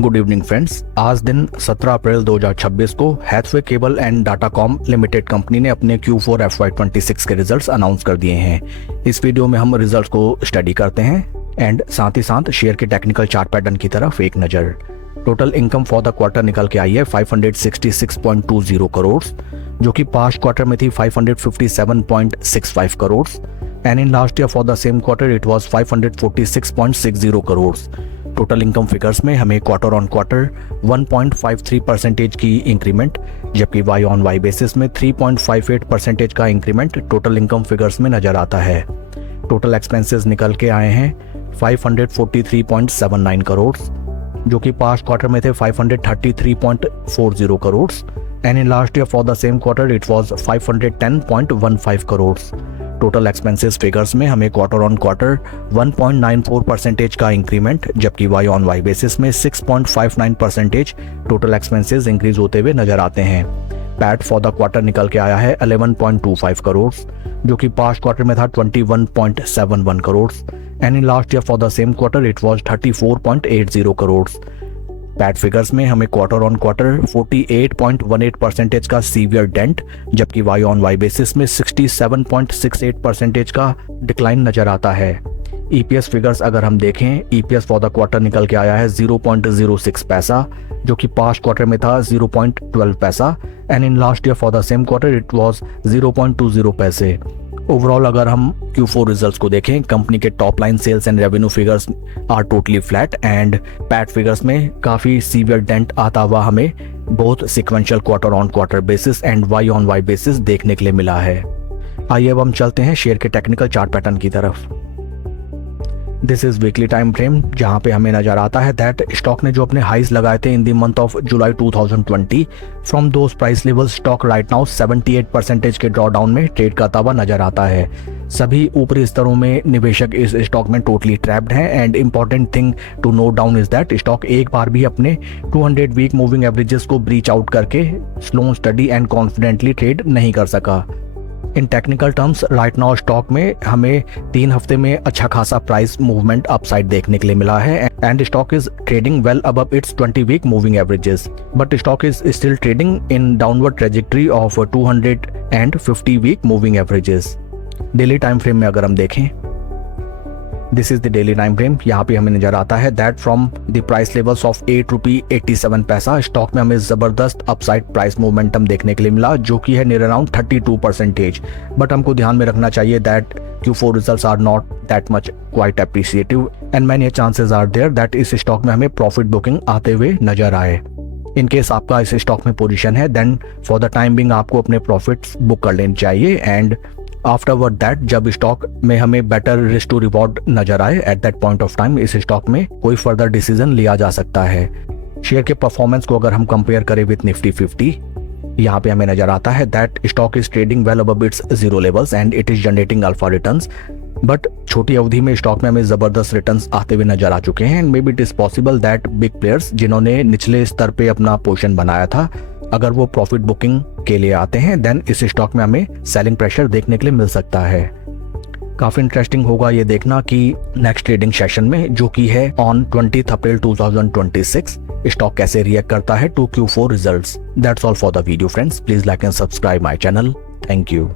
Good evening friends. आज दिन 17 अप्रैल 2026 को Hathway cable and datacom limited company ने अपने Q4 FY26 के रिजल्ट्स अनाउंस कर दिए हैं। इस वीडियो में हम रिजल्ट्स को स्टडी करते हैं एंड साथ ही साथ शेयर के टेक्निकल चार्ट पैटर्न की तरफ एक नज़र। Total income for the quarter निकल के आई है 566.20 करोड़, जो कि पास्ट क्वार्टर में थी 557.65 crore and in last year for the same quarter it was 546.60 crore. Total income figures में हमें क्वार्टर ऑन क्वार्टर 1.53% की इंक्रीमेंट, जबकि वाई ऑन वाई बेसिस में 3.58% का इंक्रीमेंट टोटल इनकम फिगर्स में नजर आता है। टोटल एक्सपेंसेस निकल के आए हैं 543.79 करोड़, जो कि पास्ट क्वार्टर में थे 533.40 crore and in last year for the same quarter it was 510.15 crore. Total expenses figures में हमें क्वार्टर ऑन क्वार्टर 1.94% का इंक्रीमेंट, जबकि वाई ऑन वाई बेसिस में 6.59% टोटल एक्सपेंसेस इंक्रीज होते हुए नजर आते हैं। पैट फॉर द क्वार्टर निकल के आया है 11.25 करोड़, जो कि पास्ट क्वार्टर में था 21.71 crore and in last year for the same quarter it was 34.80 crore. PAT figures में हमें क्वार्टर ऑन क्वार्टर 48.18% का सीवियर डेंट, जबकि वाई ऑन वाई बेसिस में 67.68% का डिक्लाइन नजर आता है। ईपीएस फिगर्स अगर हम देखें, ईपीएस फॉर द क्वार्टर निकल के आया है 0.06 पैसा, जो कि पास्ट क्वार्टर में था 0.12 पैसा and in last year for the same quarter it was 0.20 पैसे। ओवरऑल अगर हम Q4 रिजल्ट्स को देखें, कंपनी के top line sales and revenue figures are totally flat and PAT figures में काफ़ी सीवियर डेंट आता हुआ हमें both sequential quarter on quarter basis and Y on Y basis देखने के लिए मिला है। आइए अब हम चलते हैं शेयर के टेक्निकल चार्ट पैटर्न की तरफ। This is weekly time frame, जहां पे हमें नजर आता है दैट स्टॉक ने जो अपने हाइज लगाए थे in the month of July 2020, from those price level stock right now 78% के ड्रॉ डाउन में ट्रेड करता हुआ नजर आता है। सभी ऊपरी स्तरों में निवेशक इस स्टॉक में टोटली ट्रैप्ड हैं and important thing to note down is that stock एक बार भी अपने 200 वीक मूविंग एवरेजेस को ब्रीच आउट करके slow study and confidently trade नहीं कर सका। In technical terms right now stock में हमें 3 हफ्ते में अच्छा खासा प्राइस मूवमेंट अपसाइड देखने के लिए मिला है and stock is trading well above its 20 week moving averages, but stock is still trading in downward trajectory of 250 week moving averages. Daily time frame में अगर हम देखें, this is the daily time frame, यहाँ पे हमें नजर आता है that from the price levels of 8 rupee 87 पैसा स्टॉक में हमें जबरदस्त अपसाइड प्राइस मोमेंटम देखने के लिए मिला, जो कि है नियर अराउंड 32%। बट हमको ध्यान में रखना चाहिए that Q4 results are not that much quite appreciative and many chances are there that इस स्टॉक में हमें प्रॉफिट बुकिंग आते हुए नजर आए। इन केस आपका इस स्टॉक में पोजीशन है then for the time being आपको अपने प्रॉफिट्स बुक कर लेने चाहिए एंड आफ्टरवर्ड दैट जब स्टॉक में हमें बेटर रिस्क टू रिवॉर्ड नजर आए at that point of time इस स्टॉक में कोई फर्दर डिसीजन लिया जा सकता है। शेयर के परफॉर्मेंस को अगर हम कंपेयर करें विद निफ्टी 50, यहाँ पे हमें नजर आता है that stock is trading well above it's zero levels and it is generating alpha returns, but छोटी अवधि में स्टॉक में हमें जबरदस्त रिटर्न्स आते हुए नजर आ चुके हैं and may be it is possible that big players जिन्होंने निचले स्तर पे अपना पोजीशन बनाया था, अगर वो प्रॉफिट बुकिंग के लिए आते हैं देन इस स्टॉक में हमें सेलिंग प्रेशर देखने के लिए मिल सकता है। काफी इंटरेस्टिंग होगा ये देखना कि नेक्स्ट ट्रेडिंग सेशन में, जो कि है ऑन 20 अप्रैल 2026, स्टॉक कैसे रिएक्ट करता है टू Q4 रिजल्ट्स। That's all for the video friends, please like and subscribe my channel. Thank you.